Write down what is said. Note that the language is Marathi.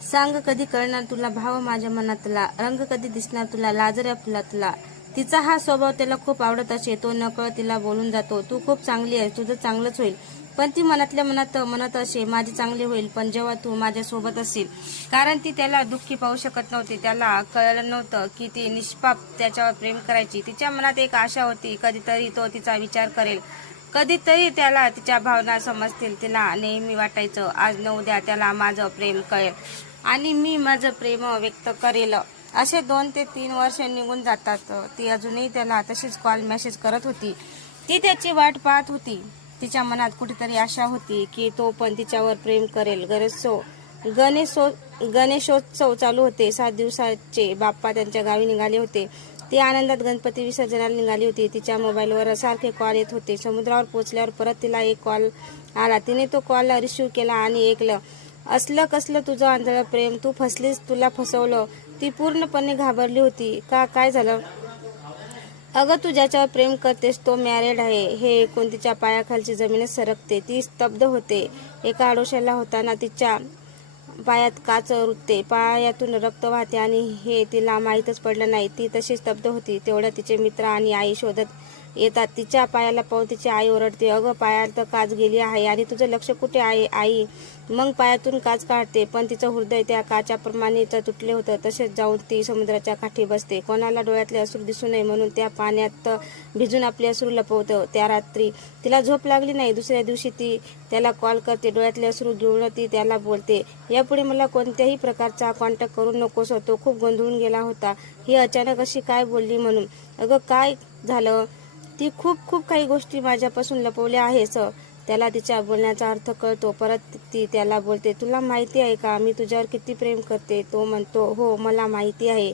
सांग कधी कळणार तुला भाव माझ्या मनातला, रंग कधी दिसणार तुला लाजऱ्या फुलातला. तिचा हा स्वभाव त्याला खूप आवडत असे. तो नकळत तिला बोलून जातो, तू खूप चांगली आहेस, तुझं चांगलंच होईल. पण ती मनातल्या मनात म्हणत असे, माझी चांगली होईल पण जेव्हा तू माझ्या सोबत असशील. कारण ती त्याला दुःखी पाहू शकत नव्हती. त्याला कळलं नव्हतं की ती निष्पाप त्याच्यावर प्रेम करायची. तिच्या मनात एक आशा होती, कधीतरी तो तिचा विचार करेल, कधीतरी त्याला तिच्या भावना समजतील. तिला नेहमी वाटायचं, आज न उद्या त्याला माझं प्रेम कळेल आणि मी माझं प्रेम व्यक्त करेल. असे 2 ते 3 वर्ष निघून जातात. ती अजूनही त्याला तशीच कॉल मेसेज करत होती. ती त्याची वाट पाहत होती. तिच्या मनात कुठेतरी आशा होती की तो पण तिच्यावर प्रेम करेल. गणेशोत्सव चालू होते. 7 दिवसाचे बाप्पा त्यांच्या गावी निघाले होते. ती आनंदात गणपती विसर्जनाला निघाली होती. तिच्या मोबाईलवर सारखे कॉल येत होते. समुद्रावर पोहोचल्यावर परत तिला एक कॉल आला. तिने तो कॉल रिसीव्ह केला आणि ऐकलं, असलं कसलं तुझं आंधळं प्रेम, तू फसलीस, तुला फसवलं. ती पूर्णपणे घाबरली होती. काय झालं? अगं तू ज्याच्यावर प्रेम करतेस तो मॅरेड आहे हे ऐकून तिच्या पायाखालची जमीनच सरकते. ती स्तब्ध होते. एका आडोशाला होताना तिच्या पायात काच रुतते, पायातून रक्त वाहते आणि हे तिला माहीतच पडलं नाही. ती तशी स्तब्ध होती. तेवढ्या तिचे मित्र आणि आई शोधत येतात. तिच्या पायाला पाहून तिची आई ओरडते, अगं पायात काच गेली आहे आणि तुझं लक्ष कुठे आहे आई? मग पायातून काच काढते, पण तिचं हृदय त्या काचाप्रमाणेच तुटले होतं. तसेच जाऊन ती समुद्राच्या काठी बसते. कोणाला डोळ्यातले अश्रू दिसू नये म्हणून त्या पाण्यात भिजून आपले अश्रू लपवतं. त्या रात्री तिला झोप लागली नाही. दुसऱ्या दिवशी ती त्याला कॉल करते. डोळ्यातले अश्रू घेऊन ती त्याला बोलते, यापुढे मला कोणत्याही प्रकारचा कॉन्टॅक्ट करू नकोस. तो खूप गोंधळून गेला होता. ही अचानक अशी काय बोलली म्हणून. अगं काय झालं? ती खूप काही गोष्टी माझ्यापासून लपवल्या आहेस. त्याला तिच्या बोलण्याचा अर्थ कळतो. परत ती त्याला बोलते, तुला माहिती आहे का मी तुझ्यावर किती प्रेम करते? तो म्हणतो, हो मला माहिती आहे.